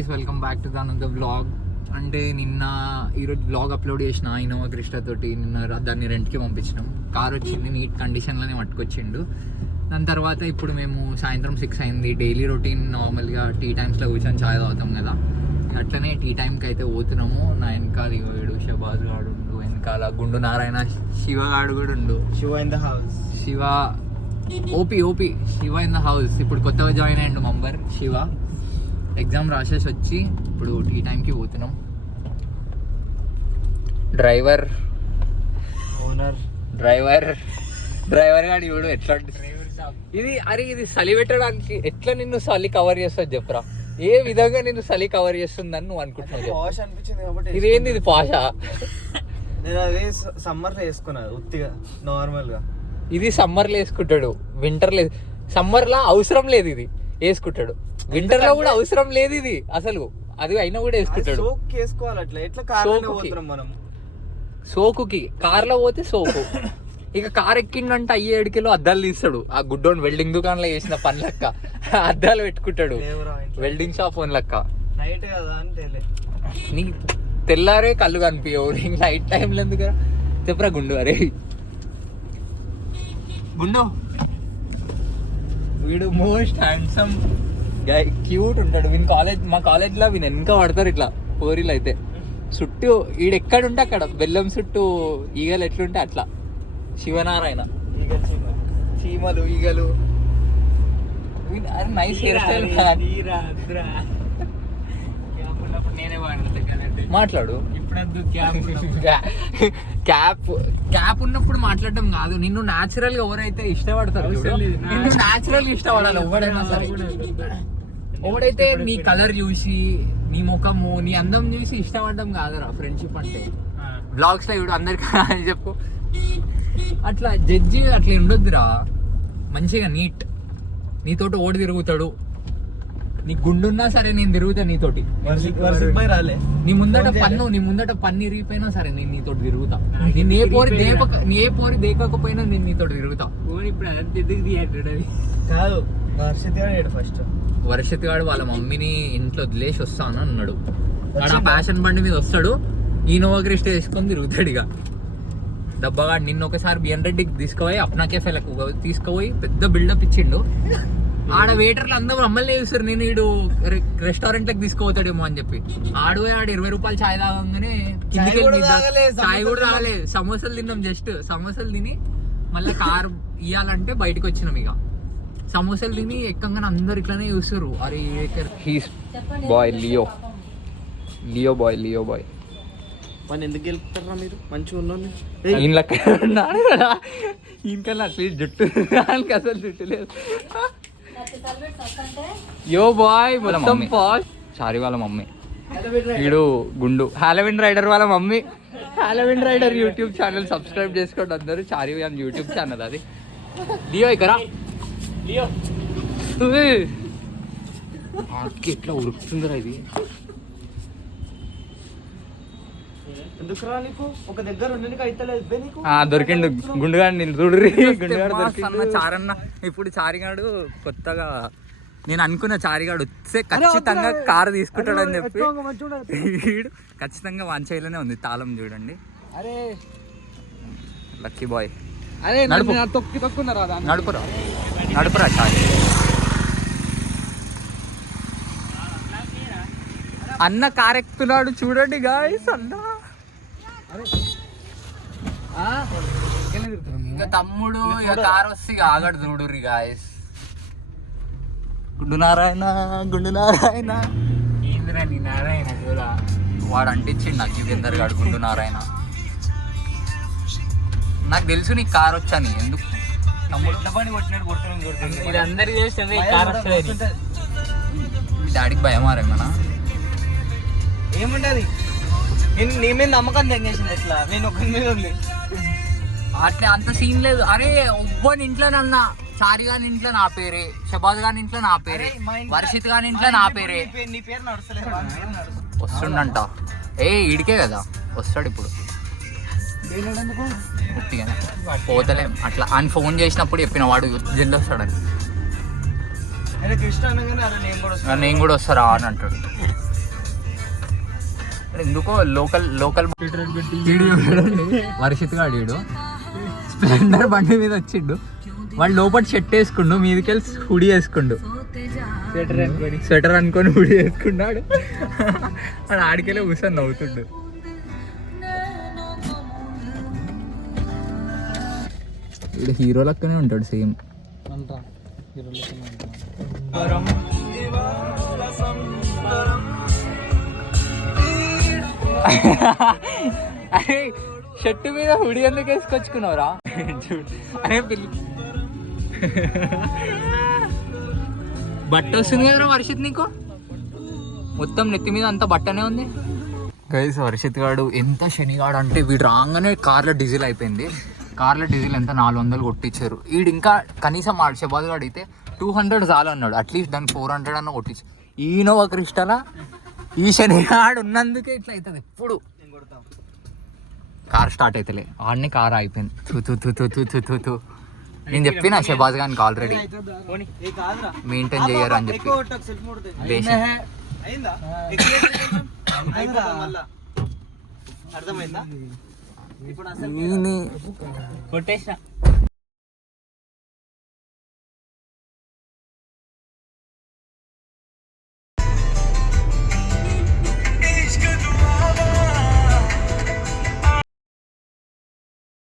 Guys, welcome back to the vlog. అంటే ఈరోజు vlog upload చేసిన ఇన్నోవా క్రిస్టా తోటి. నిన్న దాన్ని రెంట్కి పంపించినాం. కార్ వచ్చింది, నీట్ కండిషన్లోనే పట్టుకొచ్చిండు. దాని తర్వాత ఇప్పుడు మేము సాయంత్రం 6 అయింది. డైలీ రొటీన్ నార్మల్గా టీ టైమ్స్లో కూర్చొని చాయ్ తాగుతాం కదా, అట్లనే టీ టైంకి అయితే పోతున్నాము. నా వెనకాల ఇవ్వడు షబాజ్ గాడు ఉండు, వెనకాల గుండు నారాయణ శివగాడు కూడా ఉండు. Shiva in the house. Shiva OP Shiva in the house. ఇప్పుడు కొత్తగా జాయిన్ అయ్యిండు మెంబర్ శివ. ఎగ్జామ్ రాసేసి వచ్చి ఇప్పుడు టీ టైంకి పోతున్నాం. డ్రైవర్ గాడు ఇప్పుడు ఎట్లా ఇది చలి పెట్టడానికి ఎట్లా నిన్ను చలి కవర్ చేస్తుంది చెప్పురా. ఏ విధంగా నిన్ను చలి కవర్ చేస్తుందని నువ్వు అనుకుంటున్నావు? ఇదేంది, ఇది పాషా? నేను అదే సమ్మర్ లో వేసుకున్నాను ఉత్తిగా నార్మల్ గా. ఇది సమ్మర్ లో వేసుకుంటాడు, వింటర్ లో. సమ్మర్ లో అవసరం లేదు, ఇది వేసుకుంటాడు. వింటర్ లో కూడా అవసరం లేదు ఇది అసలు. అది అయినా కూడా వేసుకుంటాడు. సోకుకి కార్లో పోతే సోకు. ఇక కార్ ఎక్కిండంటే 7 కిలో అద్దాలు తీస్తాడు. ఆ గుడ్డోని వెల్డింగ్ దుకాణంలో చేసిన పని లెక్క అద్దాలు పెట్టుకుంటాడు, వెల్డింగ్ షాప్ ఓన్ లెక్క. నైట్ కదా అంటే నీకు తెల్లారే కళ్ళు కనిపించవు, నీకు నైట్ టైంలో ఎందుకు చెప్పరా గుండు? అరే గుండు వీడు మోస్ట్ హ్యాండ్సమ్ గై, క్యూట్ ఉంటాడు. మా కాలేజ్లో వీని వెనక పడతారు ఇట్లా పోరీలు అయితే. చుట్టూ ఈడెక్కడుంటే అక్కడ బెల్లం చుట్టూ ఈగలు ఎట్లుంటే అట్లా. శివనారాయణ చీమలు ఈగలు. Nice hair style. మాట్లాడు. క్యాప్ ఉన్నప్పుడు మాట్లాడటం కాదు, నిన్ను న్యాచురల్ గా ఎవరైతే ఇష్టపడతారు, నిన్ను న్యాచురల్ గా ఇష్టపడాలి ఎవడైనా సరే. ఎవడైతే నీ కలర్ చూసి, నీ ముఖము, నీ అందం చూసి ఇష్టపడడం కాదురా ఫ్రెండ్షిప్ అంటే. బ్లాగ్స్ లో ఇప్పుడు అందరికి చెప్పు, అట్లా జడ్జి అట్లా ఉండొద్దురా. మంచిగా నీట్. నీతోటి ఓడి తిరుగుతాడు, నీ గుండున్నా సరే నేను తిరుగుతా నీతోటి. నీ ముందట పన్ను ఇరిగిపోయినా సరే నేను నీతోటి తిరుగుతా. నేను ఏ పోరి దేకపోయినా నేను నీతోటి తిరుగుతా. వర్షిత్ గాడు వాళ్ళ మమ్మీని ఇంట్లో వదిలేసి వస్తాను అన్నాడు. వాడు ఆ ప్యాషన్ బండి మీద వస్తాడు, ఇన్నోవా క్రిస్టా వేసుకొని తిరుగుతాడు. ఇక డబ్బాగాడు నిన్న ఒకసారి బిఎన్ రెడ్డికి తీసుకుపోయి అప్నా కేఫేలకు తీసుకుపోయి పెద్ద బిల్డప్ ఇచ్చిండు. ఆడ వెయిటర్లు అందరూ మమ్మల్ని చూస్తారు, నేను ఈడు రెస్టారెంట్లకు తీసుకుపోతాడేమో అని చెప్పి. ఆడ 20 రూపాయలు చాయ్ తాగంగానే చాయ్ కూడా తాగలే, సమోసాలు తిన్నాం. జస్ట్ సమోసాలు తిని మళ్ళీ కార్ ఇయ్యాలంటే బయటకు వచ్చినాం. ఇక సమోసాలు తిని ఎక్కంగానే అందరు ఇట్లానే చూస్తారు. అరే బాయ్ లియో బాయ్ ఎందుకు గెలుపుతారా మీరు? మంచిగా ఉన్నాను ఇంకల్లా అట్లీస్ట్ జుట్టు అసలు జుట్టు లేదు. యో బాయ్ మొత్తం పాష్. చారి వాళ్ళ మమ్మీ వీడు గుండు. హాలోవిన్ రైడర్ వాళ్ళ mummy. Halloween rider YouTube channel subscribe చేసుకోండి అందరూ. చారి యూట్యూబ్ ఛానల్ అది. లియో ఇక్కడ ఎట్లా ఉరుకుతుందిరా ఇది. దొరికిండు గుండుగాడు. నేను చూడుర్రి, గుండుగాడు దొరికిండు. చారన్న ఇప్పుడు చారిగాడు కొత్తగా, నేను అనుకున్న చారిగాడు వస్తే ఖచ్చితంగా కారు తీసుకుంటాడు అని చెప్పి వీడు ఖచ్చితంగా వాంచైలోనే ఉంది. తాళం చూడండి. అరే లక్కీ బాయ్. అరే నడుపురా చారి. అన్న కారు ఎక్కుతున్నాడు చూడండి గాయ్స్. అన్న తమ్ముడు కారు వస్తే ఆగడు చూడుర్రి గాయస్. గుండు నారాయణ ఏంద్రని నారాయణ చూడా. వాడు అంటించిండు నాకు జితేందర్ గాడు గుండు నారాయణ. నాకు తెలుసు నీకు కారు వచ్చాని. ఎందుకు అందరికి చేస్తుంది మీ డాడీకి భయం ఆరేమన్నా? ఏముంటది, నీ మీద నమ్మకం తెంగేసింది. ఎట్లా నేను ఒక మీద ఉంది అట్లా, అంత సీన్ లేదు. అరే ఒవ్వని ఇంట్లోనన్నా, చారి గాని ఇంట్లో నా పేరే, షబాజ్ గాని ఇంట్లో నా పేరే, వర్షిత్ గాని ఇంట్లో నా పేరే. నీ పేరు నడుస్తలేదు, వస్తుండంట. ఈడికే కదా వస్తాడు ఇప్పుడు. పోతలేం అట్లా అని ఫోన్ చేసినప్పుడు చెప్పిన వాడు జల్ది వస్తాడని. నేను కూడా వస్తారా అని అంటాడు. ఎందుకో లోకల్ వర్షిత్ గాడు స్ప్లెండర్ బండి మీద వచ్చిండు. వాడు లోపల షర్ట్ వేసుకుండు, మీదకెళ్ళి హుడీ వేసుకుండు, స్వెటర్ అనుకొని హుడీ వేసుకున్నాడు. వాడు ఆడికెళ్ళి కూర్చొని నవ్వుతుండు. వీడు హీరో లెక్కనే ఉంటాడు సేమ్. అరే షర్టు మీద హుడీ ఎందుకు వేసుకొచ్చుకున్నావురా? చూడు అరే బట్ట వస్తుంది కదరా వర్షిత్ నీకు, మొత్తం నెత్తి మీద అంతా బట్టనే ఉంది. గైస్ వర్షిత్ గాడు ఎంత శనిగాడు అంటే వీడు రాగానే కార్లో డీజిల్ అయిపోయింది. కార్లో డీజిల్ ఎంత 400 కొట్టించారు. వీడు ఇంకా కనీసం షబాద్ గాడు అయితే 200 చాలు అన్నాడు, అట్లీస్ట్ దాన్ని 400 అన్న కొట్టించారు. ఈనోవా క్రిస్టలా ఈ శనిగాడు ఉన్నందుకే ఇట్లా అవుతుంది. ఎప్పుడు కార్ స్టార్ట్ అవుతలే, ఆడనే కార్ అయిపోయింది. తూ నేను చెప్పిన షబాజ్ గానికి ఆల్రెడీ మెయింటైన్ చేయరు అని చెప్పి.